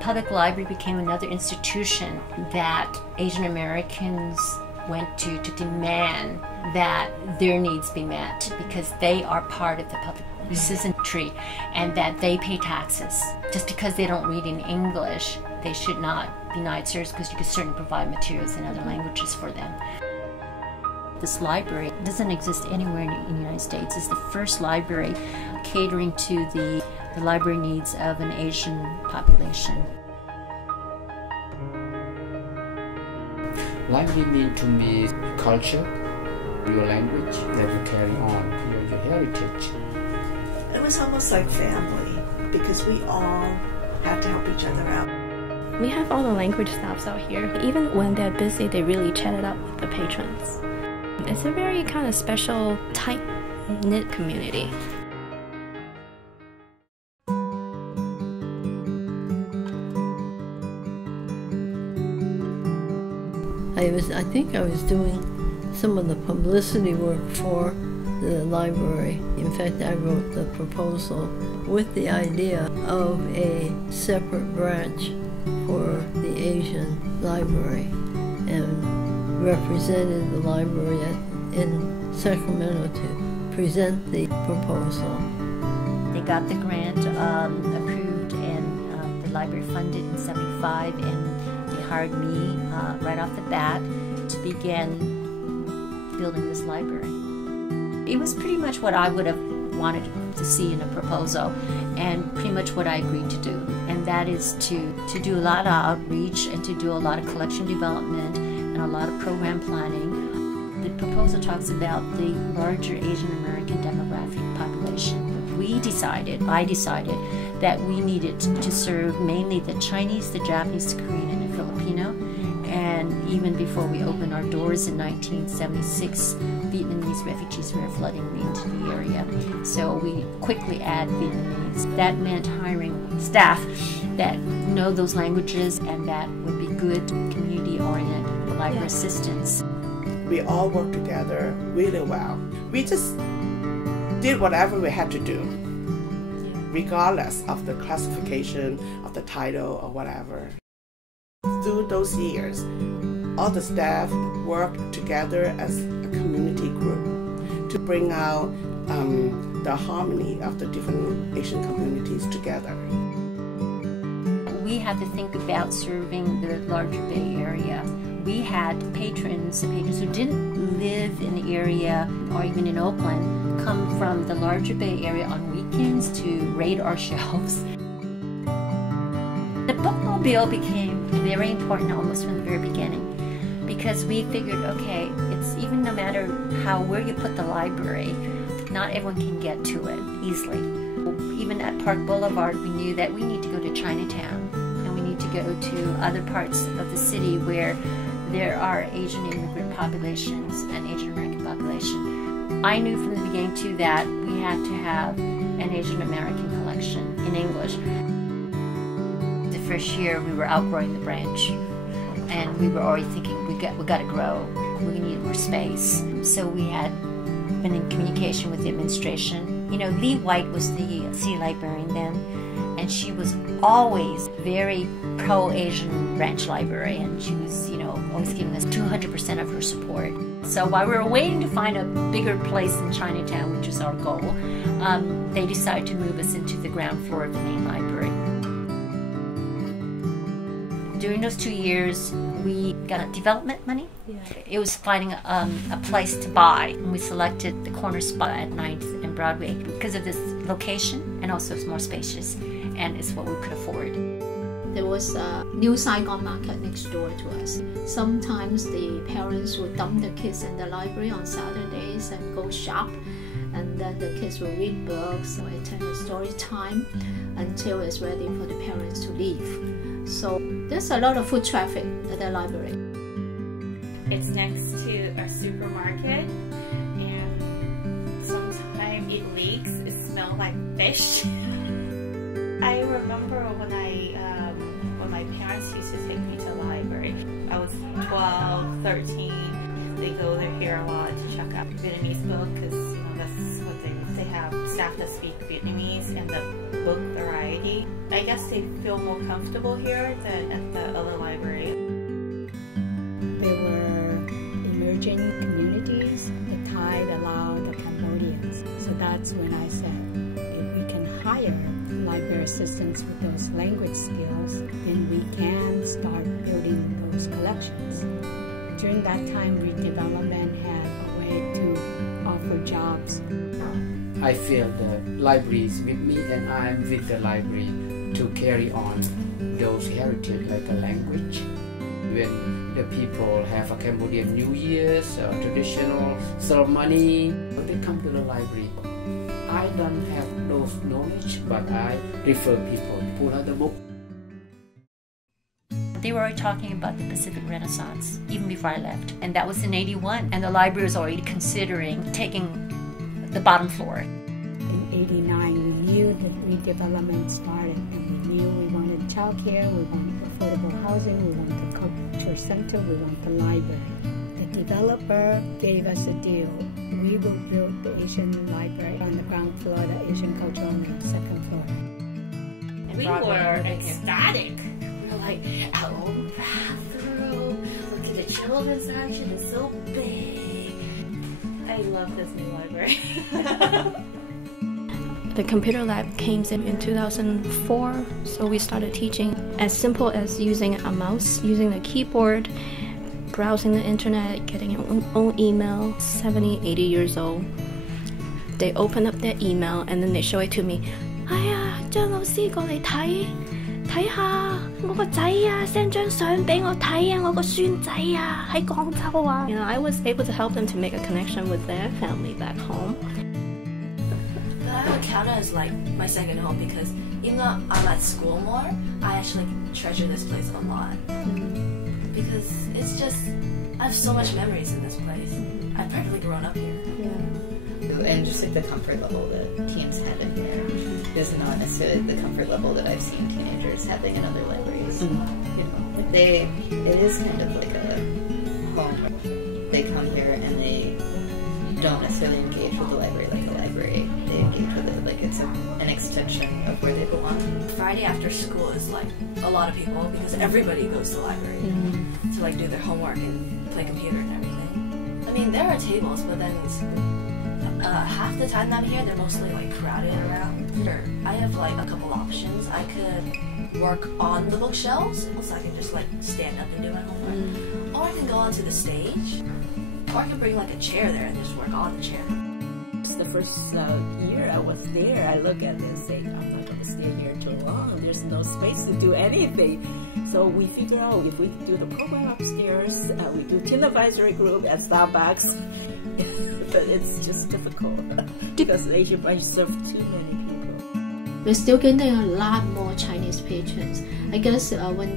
public library became another institution that Asian Americans went to demand that their needs be met because they are part of the public citizenry and that they pay taxes. Just because they don't read in English, they should not be denied service because you could certainly provide materials in other languages for them. This library doesn't exist anywhere in the United States. It's the first library catering to the library needs of an Asian population. Library means to me culture, your language that you carry on, your heritage. It was almost like family because we all have to help each other out. We have all the language staffs out here. Even when they're busy, they really chat it up with the patrons. It's a very kind of special, tight-knit community. I think I was doing some of the publicity work for the library. In fact, I wrote the proposal with the idea of a separate branch for the Asian library and represented the library in Sacramento to present the proposal. They got the grant approved and the library funded in '75, and they hired me right off the bat to begin building this library. It was pretty much what I would have wanted to see in a proposal and pretty much what I agreed to do, and that is to do a lot of outreach and to do a lot of collection development and a lot of program planning. The proposal talks about the larger Asian American demographic population. I decided that we needed to serve mainly the Chinese, the Japanese, the Korean, and the Filipino. And even before we opened our doors in 1976, Vietnamese refugees were flooding into the area. So we quickly added Vietnamese. That meant hiring staff that know those languages and that would be good community-oriented library assistants. We all worked together really well. We just did whatever we had to do, regardless of the classification of the title or whatever. Through those years, all the staff worked together as a community group to bring out the harmony of the different Asian communities together. We had to think about serving the larger Bay Area. We had patrons who didn't live in the area or even in Oakland come from the larger Bay Area on weekends to raid our shelves. The bookmobile became very important almost from the very beginning because we figured, okay, it's even no matter where you put the library, not everyone can get to it easily. Even at Park Boulevard, we knew that we need to go to Chinatown and we need to go to other parts of the city where there are Asian immigrant populations and Asian American population. I knew from the beginning too that we had to have an Asian American collection in English. The first year we were outgrowing the branch and we were already thinking we got to grow, we need more space. So we had been in communication with the administration. You know, Lee White was the city librarian then, and she was always very pro-Asian branch library, and she was, you know, always giving us 200% of her support. So while we were waiting to find a bigger place in Chinatown, which was our goal, they decided to move us into the ground floor of the main library. During those 2 years, we got development money. Yeah. It was finding a place to buy, and we selected the corner spot at 9th and Broadway because of this location, and also it's more spacious, and it's what we could afford. There was a New Saigon market next door to us. Sometimes the parents would dump the kids in the library on Saturdays and go shop, and then the kids will read books or attend a story time until it's ready for the parents to leave. So there's a lot of foot traffic at the library. It's next to a supermarket, and sometimes it leaks. It smells like fish. I remember when my parents used to take me to the library. I was 12, 13. They go there here a lot to check out Vietnamese book because, you know, that's what they have. have staff that speak Vietnamese and the book variety. I guess they feel more comfortable here than at the other library. There were emerging communities. The Thai allowed the Cambodians. So that's when I said, if we can hire library assistants with those language skills, then we can start building those collections. During that time, redevelopment had a way to offer jobs. I feel the library is with me and I'm with the library to carry on those heritage like a language. When the people have a Cambodian New Year's, traditional ceremony, they come to the library. I don't have those knowledge, but I refer people to pull out the book. They were already talking about the Pacific Renaissance even before I left, and that was in '81. And the library was already considering taking the bottom floor. In '89, we knew that redevelopment started, and we knew we wanted childcare, we wanted affordable housing, we wanted the culture center, we wanted the library. The developer gave us a deal. We will build the Asian library on the ground floor, the Asian culture on the second floor. And we were ecstatic. We were like, our own bathroom, look at the children's section, it's so big. I love this new library. The computer lab came in 2004, so we started teaching as simple as using a mouse, using the keyboard, browsing the internet, getting your own email. 70, 80 years old. They open up their email and then they show it to me. 哎呀，張老師過嚟睇下我個仔啊 ，send 張相俾我睇啊，我個孫仔啊喺廣州啊。You know, I was able to help them to make a connection with their family back home. But I would count it as like my second home because even though I'm at school more, I actually treasure this place a lot. Because it's just, I have so much memories in this place. I've practically grown up here. Yeah. And just like the comfort level that teens have in here is not necessarily the comfort level that I've seen teenagers having in other libraries. You know, like it is kind of like a home. They come here and they don't necessarily engage with the library like a library. They engage with it like it's an extension of where they belong. Friday after school is like a lot of people because everybody goes to the library to like do their homework and play computer and everything. I mean, there are tables, but then half the time I'm here, they're mostly like crowded around. Sure, I have like a couple options. I could work on the bookshelves, so I can just like stand up and do my homework, or I can go onto the stage, or I can bring like a chair there and just work on the chair. The first year I was there, I look at it and say, I'm not going to stay here too long. There's no space to do anything. So we figure out if we do the program upstairs, we do teen advisory group at Starbucks. But it's just difficult because Asian branch serves too many people. We're still getting a lot more Chinese patrons. I guess when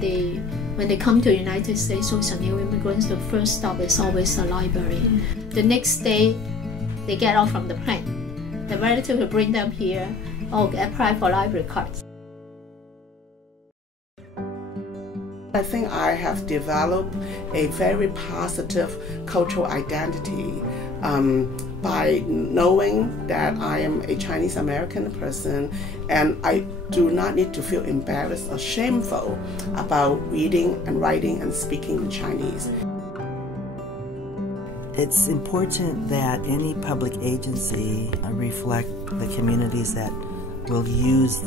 they come to the United States, those are new immigrants, the first stop is always the library. The next day, they get off from the plane. The relative will bring them here, apply for library cards. I think I have developed a very positive cultural identity by knowing that I am a Chinese American person, and I do not need to feel embarrassed or shameful about reading and writing and speaking Chinese. It's important that any public agency reflect the communities that will use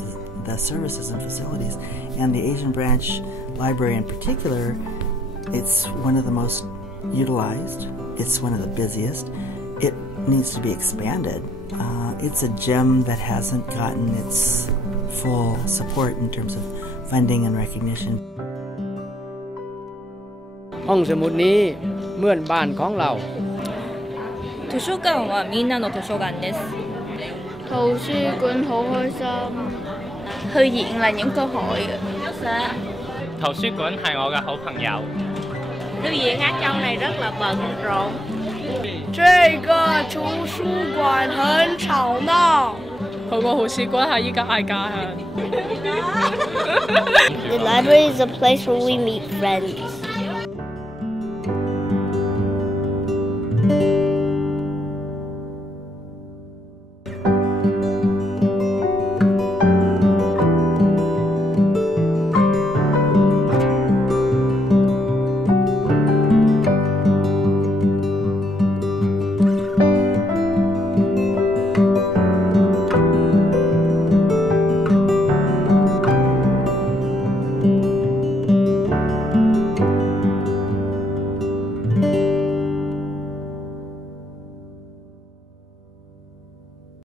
the services and facilities. And the Asian Branch Library in particular, it's one of the most utilized, it's one of the busiest. It needs to be expanded. It's a gem that hasn't gotten its full support in terms of funding and recognition. ห้องสมุดนี้เหมือนบ้านของเรา図書館はみんなの図書館です圖書館好開心去迎嚟những cơ hội圖書館係我嘅好朋友thư viện Á Châu này rất là bận rộn這個圖書館很吵鬧佢個圖書館係依家嗌交 The library is a place where we meet friends.